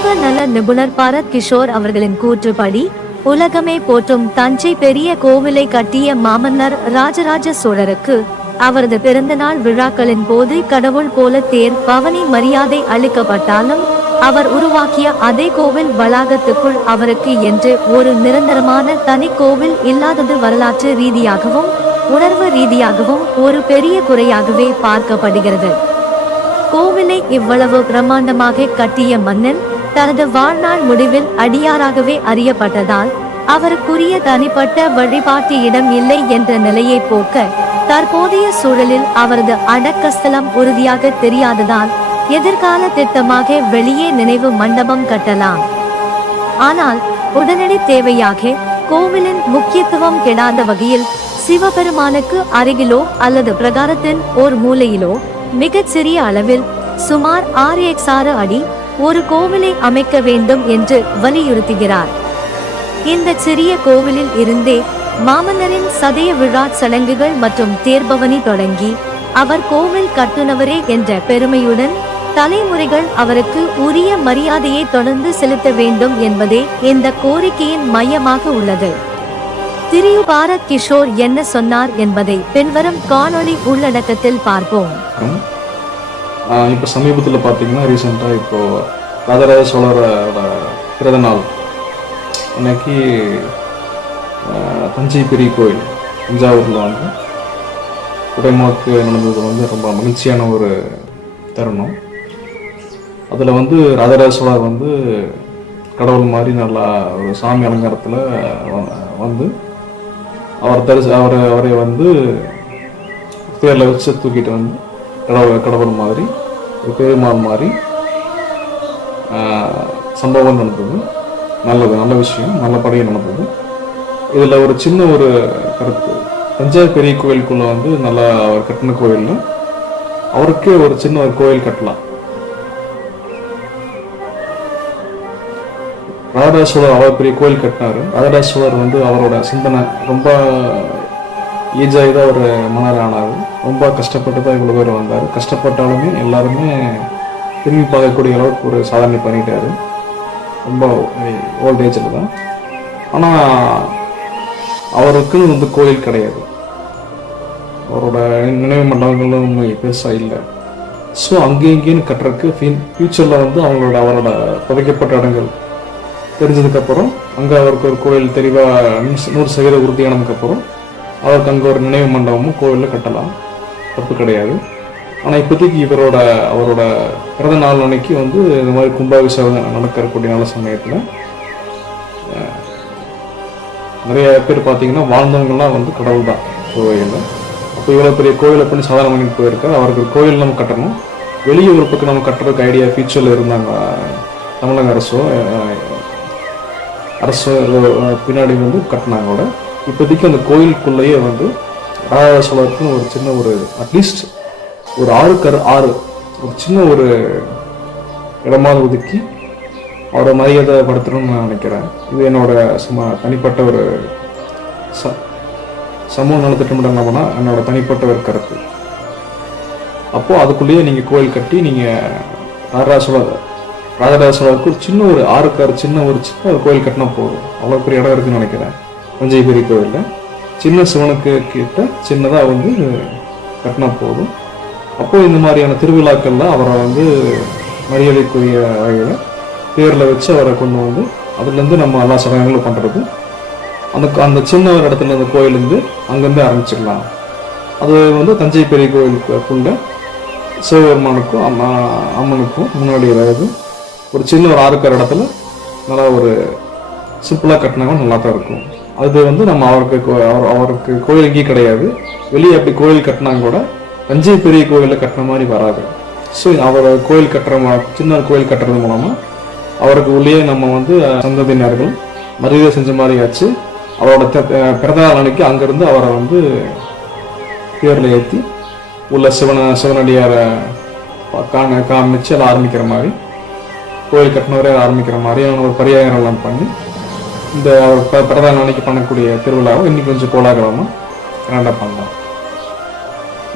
சமூக நல நிபுணர் பரத் கிஷோர் அவர்களின் கூற்றுப்படி உலகமே போற்றும் தஞ்சை பெரிய கோவிலை கட்டிய மாமன்னர் ராஜராஜ சோழருக்கு அவரது பிறந்தநாள் விழாக்களின் போது கடவுள் போல தேர் பவனி மரியாதை அளிக்கப்பட்டாலும் அவர் உருவாக்கிய அதே கோவில் வளாகத்துக்குள் அவருக்கு என்று ஒரு நிரந்தரமான தனி கோவில் இல்லாதது வரலாற்று ரீதியாகவும் உணர்வு ரீதியாகவும் ஒரு பெரிய குறையாகவே பார்க்கப்படுகிறது. கோவிலை இவ்வளவு பிரம்மாண்டமாக கட்டிய மன்னன் தனது வாழ்நாள் முடிவில் அடியாராகவே அறியப்பட்டதால் அவருக்குரிய தனிப்பட்ட வழிபாட்டு இடம் இல்லை என்ற நிலையை போக்க தற்போதைய சூழலில் அவரது அடக்கஸ்தலம் உறுதியாக தெரியாததால் எதிர்கால திட்டமாக வெளியே நினைவு மண்டபம் கட்டலாம். ஆனால் உடனடி தேவையாக கோவிலின் முக்கியத்துவம் கெடாத வகையில் சிவபெருமானுக்கு அருகிலோ அல்லது பிரகாரத்தின் ஓர் மூலையிலோ மிகச் சிறிய அளவில் சுமார் 6x6 அடி ஒரு கோவிலை அமைக்க வேண்டும் என்று வலியுறுத்துகிறார். இந்த சிறிய கோவிலில் இருந்தே மாமன்னரின் சதய விழா சடங்குகள் மற்றும் தேர்பவனி தொடங்கி அவர் கோவில் கட்டுனவரே என்ற பெருமையுடன் தலைமுறைகள் அவருக்கு உரிய மரியாதையை தொடர்ந்து செலுத்த வேண்டும் என்பதே இந்த கோரிக்கையின் மையமாக உள்ளது. திரு பாரத் கிஷோர் என்ன சொன்னார் என்பதை பின்வரும் காணொளி உள்ளடக்கத்தில் பார்ப்போம். இப்போ சமீபத்தில் பார்த்தீங்கன்னா ரீசெண்டாக இப்போ ராஜராஜ சோழரோட பிறந்த நாள் அன்னைக்கு தஞ்சை பெரிய கோயில் தஞ்சாவூரில் வந்து குடைமாக்கு நடந்தது வந்து ரொம்ப மகிழ்ச்சியான ஒரு தருணம். அதில் வந்து ராஜராஜ சோழர் வந்து கடவுள் மாதிரி நல்லா ஒரு சாமி அலங்காரத்தில் வந்து அவரை வந்து பேரில் வச்சு தூக்கிட்டு வந்து கடவுள் மாதிரி ஒரு பெருமாள் மாதிரி சம்பவம் நடந்தது. நல்ல விஷயம், நல்லபடியாக நடந்தது. இதில் ஒரு சின்ன ஒரு கருத்து, தஞ்சை பெரிய கோயிலுக்குள்ள வந்து நல்லா அவர் கட்டின கோயிலில் அவருக்கே ஒரு சின்ன ஒரு கோயில் கட்டலாம். ராஜராஜ சோழர் அவர் பெரிய கோயில் கட்டினாரு. ராஜராஜ சோழர் வந்து அவரோட சிந்தனை ரொம்ப ஏஜாகி தான் ஒரு மன்னர் ஆனார். ரொம்ப கஷ்டப்பட்டு தான் இவ்வளோ பேர் வந்தார். கஷ்டப்பட்டாலுமே எல்லாருமே திரும்பி பார்க்கக்கூடிய அளவுக்கு ஒரு சாதனை பண்ணிட்டாரு. ரொம்ப ஓல்டேஜில் தான். ஆனால் அவருக்கு வந்து கோயில் கிடையாது. அவரோட நினைவு மண்டபங்களும் பெருசாக இல்லை. ஸோ அங்கேயும் இங்கேயும் கட்டுறதுக்கு ஃபியூச்சரில் வந்து அவரோட புதைக்கப்பட்ட இடங்கள் தெரிஞ்சதுக்கப்புறம் அங்கே அவருக்கு ஒரு கோயில் தெளிவாக 100% உறுதியானதுக்கப்புறம் அவருக்கு அங்கே ஒரு நினைவு மண்டபமும் கோவிலில் கட்டலாம், தப்பு கிடையாது. ஆனால் இப்போதைக்கு அவரோட பிறந்த நாள் அன்னைக்கு வந்து இந்த மாதிரி கும்பாபிஷேகம் நடக்கக்கூடிய நல்ல சமயத்தில் நிறைய பேர் பார்த்தீங்கன்னா வாழ்ந்தவங்கலாம் வந்து கடவுள் தான் கோவிலில். அப்போ இவ்வளோ பெரிய கோயிலை பண்ணி சாதாரண பண்ணிட்டு போயிருக்காரு. அவருக்கு ஒரு கோயில் நம்ம கட்டணும், வெளியே ஒரு பக்கம் நம்ம கட்டுறதுக்கு ஐடியா ஃபியூச்சரில் இருந்தாங்க. தமிழக அரசு பின்னாடி வந்து கட்டினாங்களோட இப்போதைக்கு அந்த கோயிலுக்குள்ளேயே வந்து ராஜராஜ சோழருக்குன்னு ஒரு சின்ன ஒரு அட்லீஸ்ட் ஒரு 6x6 ஒரு சின்ன ஒரு இடமாக ஒதுக்கி அவரை மரியாதை படுத்தணும்னு நான் நினைக்கிறேன். இது என்னோட தனிப்பட்ட ஒரு சமூக நலத்திட்டமிடலாம்னா என்னோட தனிப்பட்ட ஒரு கருத்து. அப்போது அதுக்குள்ளேயே நீங்கள் கோயில் கட்டி நீங்கள் ராஜராஜ சோழருக்கு ஒரு சின்ன ஒரு 6x6 சின்ன ஒரு கோயில் கட்டினா போதும். அவ்வளோ பெரிய இடம் இருக்குன்னு நினைக்கிறேன். தஞ்சை பெரிய கோயிலில் சின்ன சிவனுக்கு கிட்ட சின்னதாக வந்து கட்டினா போதும். அப்போது இந்த மாதிரியான திருவிழாக்களில் அவரை வந்து மரியாதைக்குரிய வகையில் பேரில் வச்சு அவரை கொண்டு வந்து அதுலேருந்து நம்ம எல்லா சடங்குகளும் பண்ணுறது. அந்த சின்ன ஒரு இடத்துல அந்த கோயிலேருந்து அங்கேருந்து ஆரம்பிச்சிடலாம். அது வந்து தஞ்சை பெரிய கோயிலுக்குள்ள சிவபெருமானுக்கும் அம்மனுக்கும் முன்னாடி அதாவது ஒரு சின்ன ஒரு 6x6 இடத்துல நல்லா ஒரு சிம்பிளாக கட்டினாலும் நல்லா தான் இருக்கும். அது வந்து நம்ம அவருக்கு கோயில் எங்கேயும் கிடையாது. வெளியே அப்படி கோயில் கட்டினாங்க கூட தஞ்சை பெரிய கோயிலில் கட்டுற மாதிரி வராது. ஸோ அவர் கோயில் சின்ன கோயில் கட்டுறது மூலமாக அவருக்கு உள்ளே நம்ம வந்து சந்ததியினர்கள் மரியாதை செஞ்ச மாதிரி ஆச்சு. அவரோட பிறந்தநாள் அன்னைக்கு அங்கேருந்து அவரை வந்து பேரில் ஏற்றி உள்ள சிவனடியாரை காமிச்சு எல்லாம் ஆரம்பிக்கிற மாதிரி கோயில் கட்டினவரே ஆரம்பிக்கிற மாதிரியான ஒரு பரிகாரம்லாம் பண்ணி இந்த அவர் பிறந்தநாள் அன்னைக்கு பண்ணக்கூடிய திருவிழாவை இன்னைக்கு கொஞ்சம் கோலாகலமாக கிராண்டாக பண்ணலாம்.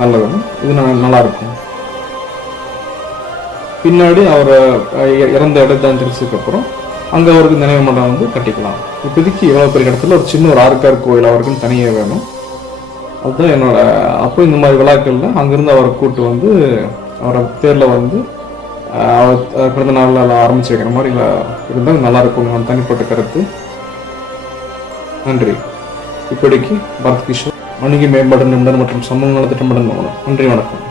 நல்லது, இது நல்லா இருக்கும். பின்னாடி அவர் இறந்த இடம் தெரிஞ்சதுக்கு அப்புறம் அங்கே அவருக்கு நினைவு மண்டபம் வந்து கட்டிக்கலாம். இப்போதைக்கு இவ்வளோ பெரிய இடத்துல ஒரு சின்ன ஒரு ஆறுக்கார் கோயில் அவருக்குன்னு தனியாக வேணும். அதுதான் என்னோட. அப்போ இந்த மாதிரி விழாக்கள்ல அங்கிருந்து அவரை கூட்டு வந்து அவரை தேர்ல வந்து பிறந்த நாளில் ஆரம்பிச்சு வைக்கிற மாதிரி இருந்தால் நல்லா இருக்கும் தனிப்பட்ட கருத்து. நன்றி. இப்படிக்கு பரத் கிஷோர், வணிக மேம்பாடு நிபுணர் மற்றும் சமூக நல திட்டமிடல் நிறுவனம். நன்றி, வணக்கம்.